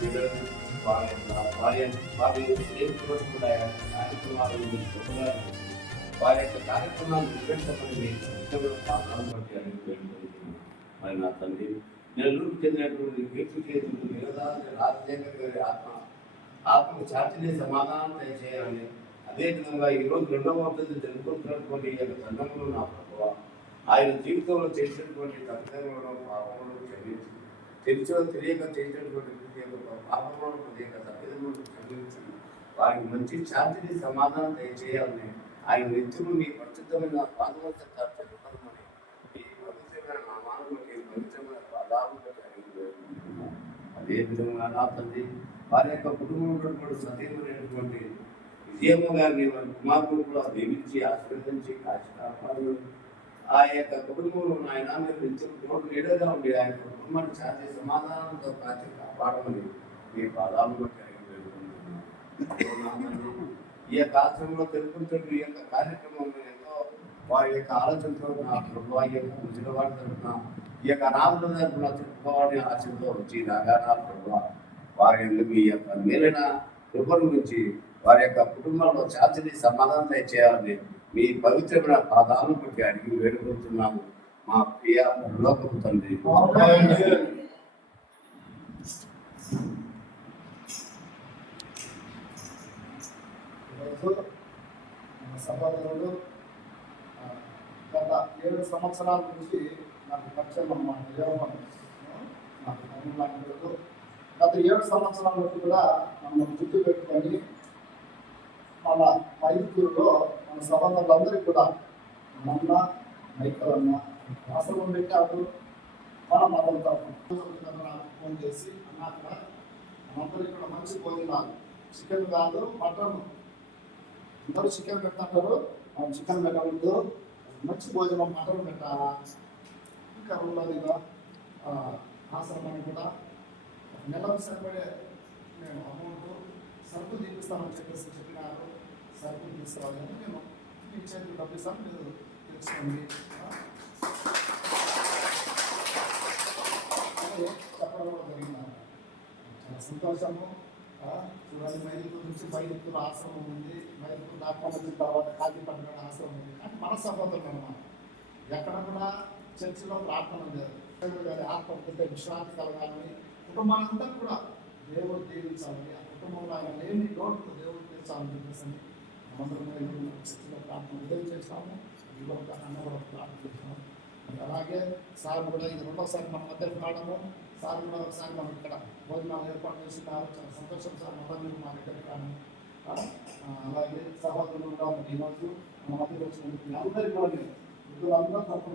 పిల్లలు వారి యొక్క వారి వారి కార్యక్రమాలు మీరు చెప్తున్నారు వారి యొక్క కార్యక్రమాలు నిర్వహించబడి మీ ఇతరుల పాత్రలు మరి నా తండ్రి నెల్లూరు చెందినటువంటి కీర్తి చేతులు వీరదాసు రాజశేఖర్ గారి ఆత్మ ఆత్మకు చాటిని సమాధానం దయచేయాలని అదేవిధంగా ఈ రోజు రెండవ వర్ధంతి జరుపుకుంటున్నటువంటి ఈ యొక్క సంఘంలో నా ప్రభావ ఆయన జీవితంలో చేసినటువంటి తప్పిదములను పాపంలో క్షమించి తెలిసో తెలియక చేసినటువంటి ప్రతి ఒక్క పాపములను ప్రతి వారికి మంచి శాంతిని సమాధానం దయచేయాలని ఆయన నిత్యము మీ పరిశుద్ధమైన పాదముల చెంత ఈ పవిత్రమైన నామాలను బట్టి పవిత్రమైన పదాలను అదే విధంగా నా తల్లి వారి యొక్క కుటుంబంలో కూడా సతీమైనటువంటి విజయమ్మ గారిని వారి కుమారుడు కూడా దీవించి ఆశీర్వదించి కాచి కాపాడు. ఆ యొక్క కుటుంబంలో ఆయన మీరు ఇచ్చిన తోడు నీడగా ఉండి ఆయన కుటుంబాన్ని శాంతి సమాధానంతో కాచి కాపాడమని మీ పాదాలను బట్టి ఈ యొక్క ఆశ్రమంలో తెలుపుతున్న ఈ యొక్క కార్యక్రమం ఎంతో వారి యొక్క ఆలోచనతో నా ప్రభు ఈ యొక్క ముసలి తరఫున ఈ యొక్క అనాథుల తరఫున చెప్పుకోవాలని ఆశతో వచ్చి రాగా నా ప్రభు వారి మీ యొక్క మేలైన కృపను గురించి వారి యొక్క కుటుంబంలో శాంతిని సమాధానం చేయాలని మీ పవిత్రమైన పాదాలను బట్టి అడిగి వేడుకుంటున్నాము. మా ప్రియ లోకపు తండ్రి. సహోదరుడు గత ఏడు సంవత్సరాల నుంచి నాకు పరిచయం అన్నమాట యోగం నాకు తమిళనాడు గత ఏడు సంవత్సరాల నుంచి కూడా నన్ను గుర్తు పెట్టుకొని మన మైదుకూరులో మన సహోదరులందరికీ కూడా మొన్న మైకల్ అన్న ఆశ్రమం పెట్టారు. మన మతం తరఫున ఫోన్ చేసి అన్నా కూడా మనందరికీ కూడా మంచి భోజనాలు. చికెన్ కాదు మటన్. అందరూ చికెన్ పెడతారు మనం చికెన్ పెట్టవద్దు మంచి భోజనం మటన్ పెట్టాలా? ఇంకా ఉన్నదిగా ఆశ్రమాన్ని కూడా. నెలకు సరిపడే మేము అమౌంట్ సరుకు తీపిస్తామని చెప్పేసి చెప్పినారు. సరుకులు తీసుకోవాలని మేము మీ చేతికి డబ్బిస్తాను మీరు తెలుసుకోండి చెప్పడం కూడా జరిగింది చాలా సంతోషము చూడాలి చూడండి నుంచి మైదుకూరు ఆశ్రమం ఉంది మైదుకూరు దాకా వచ్చిన తర్వాత కాజీపట్నం ఆశ్రమం ఉంది కానీ మన సహోదరులు అనమాట ఎక్కడ కూడా చర్చిలో ప్రార్థన లేదు గారి ఆత్మ విశ్రాంతి కలగాలని కుటుంబాలంతా కూడా దేవుడు దీవించాలని ఆ కుటుంబంలో ఆయన లేని లోటు దేవుడు తీర్చాలని చెప్పేసి అని చర్చిలో ప్రార్థన చేస్తాము అన్న కూడా ప్రార్థన చేస్తాము అలాగే సార్ కూడా ఇది రెండోసారి మన మధ్య రావడము సార్ కూడా ఒకసారి మనం ఇక్కడ భోజనాలు ఏర్పాటు చేస్తున్నారు చాలా సంతోషం సార్ మొదలు మా దగ్గర కానీ అలాగే సహోదరులు కూడా మనకి ఈరోజు మన మధ్య వచ్చినందుకు మీ అందరికీ కూడా నేను వృద్ధులందరూ తరఫున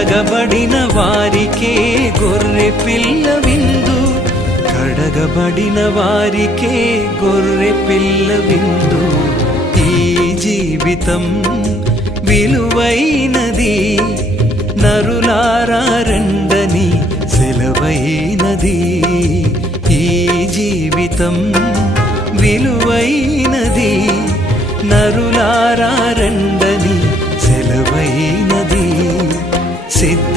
కడగబడిన వారికే గొర్రె పిల్ల విందు. కడగబడిన వారికే గొర్రె పిల్ల విందు. ఈ జీవితం విలువైనది నరులారండని సెలవైనది. ఈ జీవితం విలువైనది నరులారండ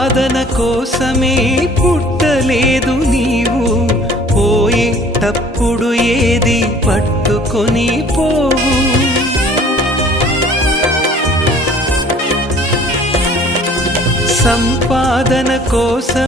సాధన కోసమే పుట్టలేదు నీవు. పోయేటప్పుడు ఏది పట్టుకొని పోవు. సంపాదన కోసం